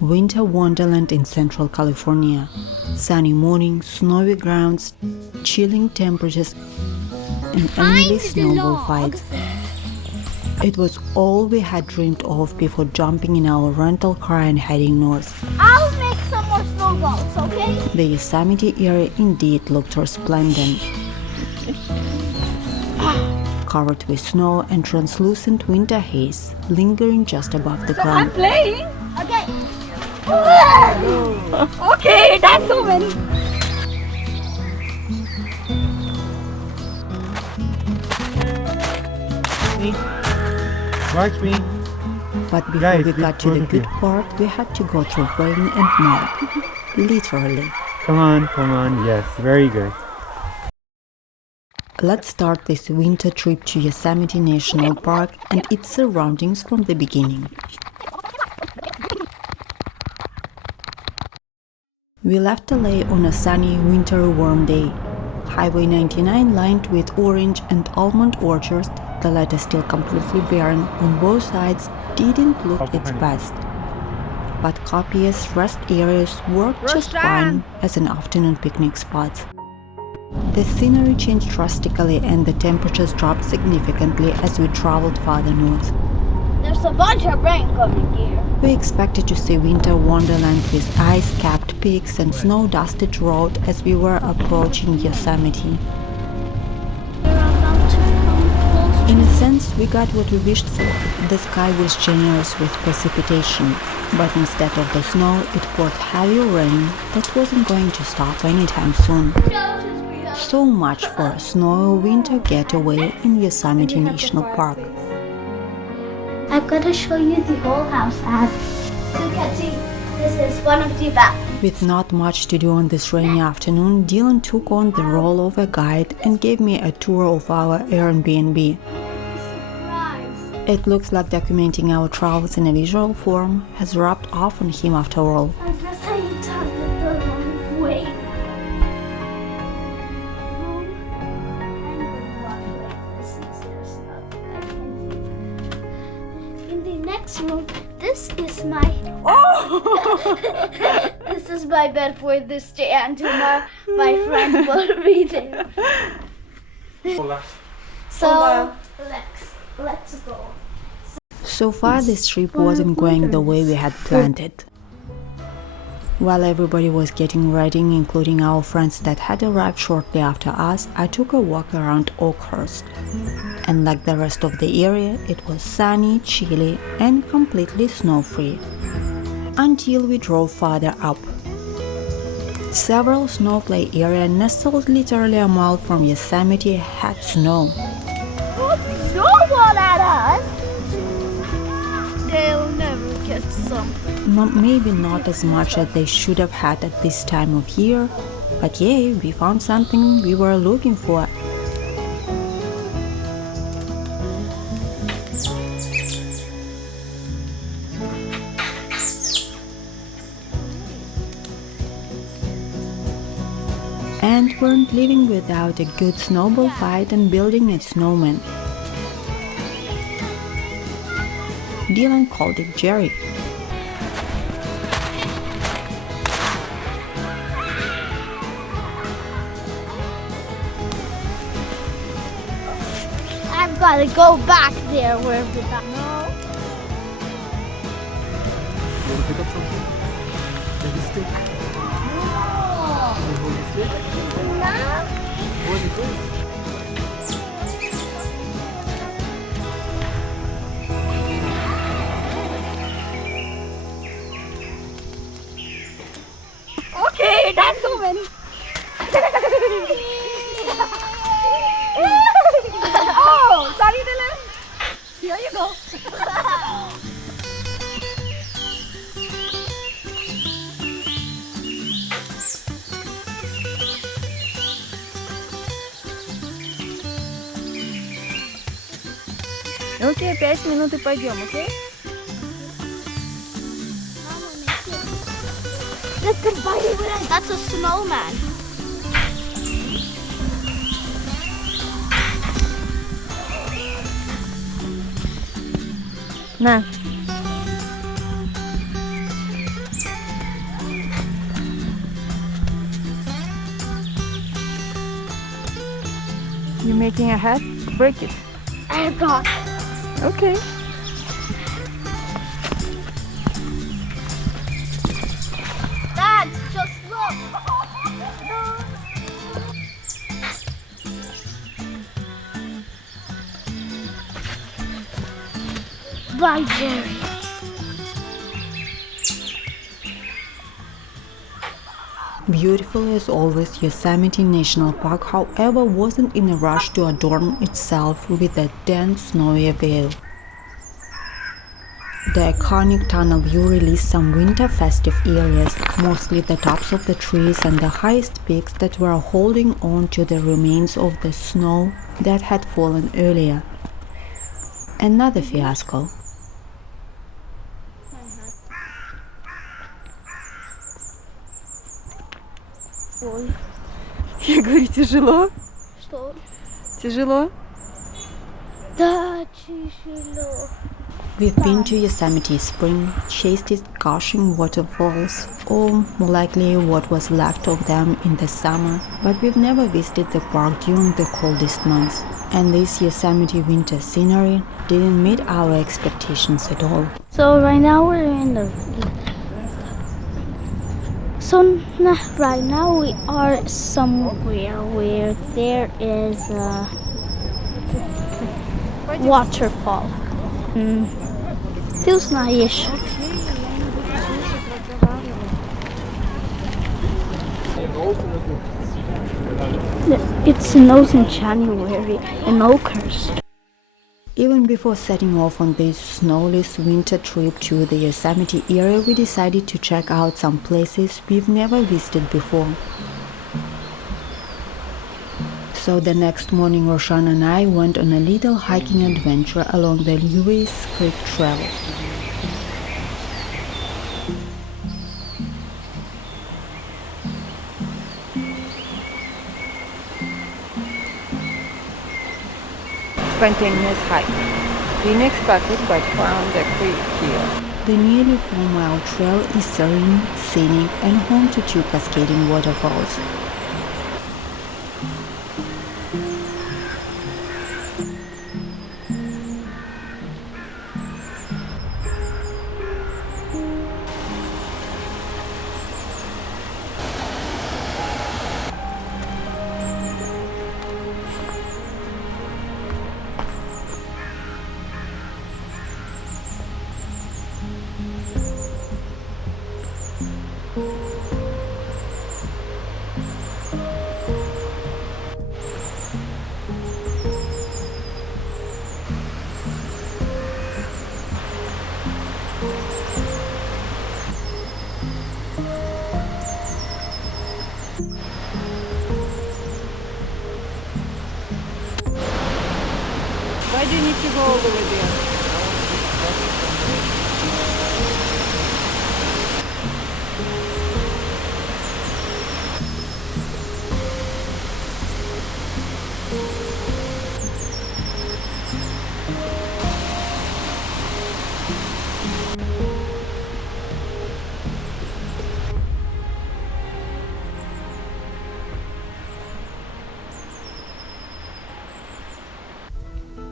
winter wonderland in Central California. Sunny mornings, snowy grounds, chilling temperatures, and endless snowball fights. It was all we had dreamed of before jumping in our rental car and heading north. I'll make some more snowballs, okay? The Yosemite area indeed looked resplendent, covered with snow and translucent winter haze lingering just above the ground. I'm playing. Okay. Okay, that's so many. Watch me. But before Guys, we got to the good part, we had to go through rain and mud. Literally. Come on. Yes, very good. Let's start this winter trip to Yosemite National Park and its surroundings from the beginning. We left LA on a sunny, wintry, warm day. Highway 99 lined with orange and almond orchards, the latter still completely barren on both sides, didn't look its best. But copious rest areas worked just fine as an afternoon picnic spot. The scenery changed drastically and the temperatures dropped significantly as we traveled farther north. There's a bunch of rain coming here. We expected to see winter wonderland with ice-capped peaks and snow-dusted road as we were approaching Yosemite. We're about to come close. In a sense, we got what we wished for. The sky was generous with precipitation, but instead of the snow, it poured heavy rain that wasn't going to stop anytime soon. So much for a snowy winter getaway in Yosemite National Park. I'm gonna show you the whole house, Dad. So you can see, this is one of the bathrooms. With not much to do on this rainy afternoon, Dylan took on the role of a guide and gave me a tour of our Airbnb. It looks like documenting our travels in a visual form has rubbed off on him after all. I guess I turned it the wrong way. In the next room, this is my this is my bed for this day, and my friend will be there. So let's go. So far, this trip wasn't going the way we had planned it. While everybody was getting ready, including our friends that had arrived shortly after us, I took a walk around Oakhurst. And like the rest of the area, it was sunny, chilly, and completely snow-free. Until we drove farther up. Several snowplay areas nestled literally a mile from Yosemite had snow. Snowball at us! They'll never get some. Maybe not as much as they should have had at this time of year, but yay, we found something we were looking for. And weren't living without a good snowball fight and building a snowman. Dylan called it Jerry. I've got to go back there where we got no. You want to pick up something? Take a stick. Hold the stick. Hold the stick. Okay, that's so many. Oh, sorry, Dylan. Here you go. Окей, 5 минут и пойдем, окей? That's a snowman. На. You're making a hat? Break it. I got. Okay. Dad, just look. Bye, Jerry. Beautiful as always, Yosemite National Park, however, wasn't in a rush to adorn itself with a dense snowy veil. The iconic tunnel view released some winter festive areas, mostly the tops of the trees and the highest peaks that were holding on to the remains of the snow that had fallen earlier. Another fiasco. Ой, Я говорю, тяжело? что? Тяжело? Да, тяжело. We've been to Yosemite Spring, chased its gushing waterfalls, or more likely what was left of them in the summer, but we've never visited the park during the coldest months. And this Yosemite winter scenery didn't meet our expectations at all. So right now we're in the. Right now we are somewhere where there is a waterfall. Feels nice. It snows in January in Oakhurst. Even before setting off on this snowless winter trip to the Yosemite area, we decided to check out some places we've never visited before. So the next morning, Roshan and I went on a little hiking adventure along the Lewis Creek Trail. Spontaneous hike. Didn't expect it, but found a creek here. The nearly 4-mile trail is serene, scenic, and home to 2 cascading waterfalls. Why do you need to go all the way there?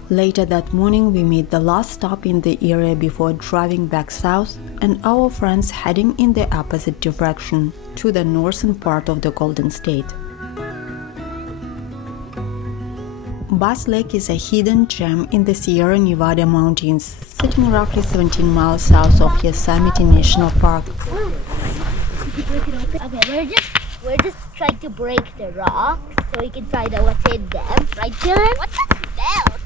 Later that morning, we made the last stop in the area before driving back south, and our friends heading in the opposite direction, to the northern part of the Golden State. Bass Lake is a hidden gem in the Sierra Nevada mountains, sitting roughly 17 miles south of Yosemite National Park. Okay, we're just trying to break the rocks so we can find out what's in them, right, Dylan? What's that smell?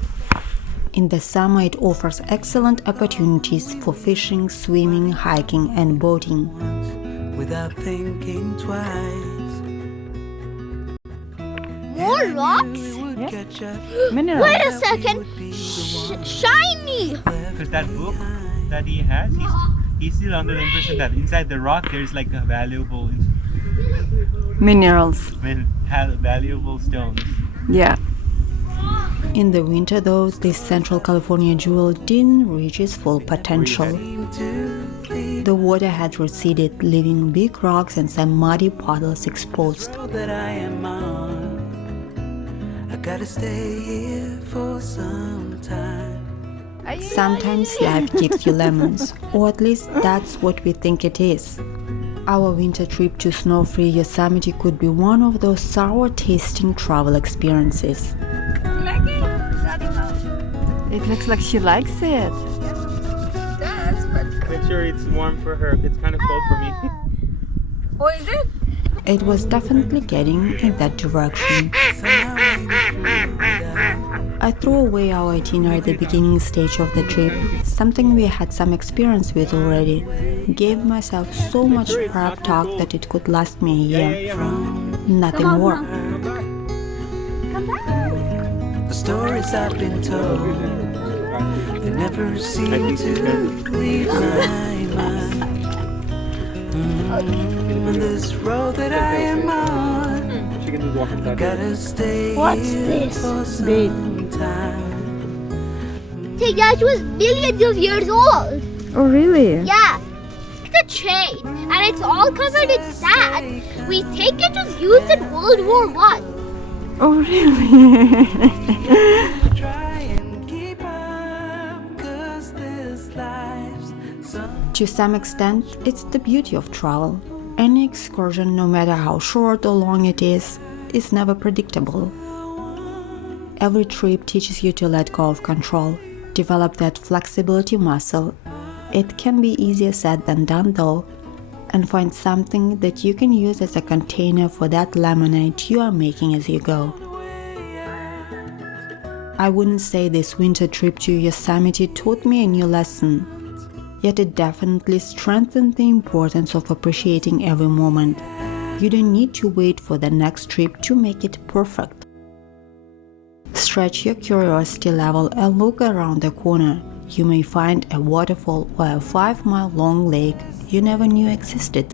In the summer, it offers excellent opportunities for fishing, swimming, hiking, and boating. Without thinking twice. More rocks? Minerals. Wait a second! Shiny! Because that book that he has, he's still under the impression that inside the rock there's like a valuable Minerals. valuable stones. Yeah. In the winter, though, this Central California jewel didn't reach its full potential. The water had receded, leaving big rocks and some muddy puddles exposed. That I am on a gotta stay here for some time. Sometimes life gives you lemons, or at least that's what we think it is. Our winter trip to snow-free Yosemite could be one of those sour-tasting travel experiences. It looks like she likes it. Make sure it's warm for her. It's kind of cold for me. Oh, is it? It was definitely getting in that direction. I threw away our itinerary at the beginning stage of the trip, something we had some experience with already. Gave myself so much prep talk that it could last me a year. Nothing worked. The stories I've been told, they never seem to leave my mind. On this road that I am on, I gotta stay What's here this? for some time. Yeah, she was millions of years old. Oh, really? Yeah. It's a chain, and it's all covered in sand. We think it was used in World War I. Oh, really? Try and keep up, 'cause this life's some. To some extent, it's the beauty of travel. Any excursion, no matter how short or long it is never predictable. Every trip teaches you to let go of control, develop that flexibility muscle. It can be easier said than done though, and find something that you can use as a container for that lemonade you are making as you go. I wouldn't say this winter trip to Yosemite taught me a new lesson, yet it definitely strengthened the importance of appreciating every moment. You don't need to wait for the next trip to make it perfect. Stretch your curiosity level and look around the corner. You may find a waterfall or a 5-mile long lake you never knew existed.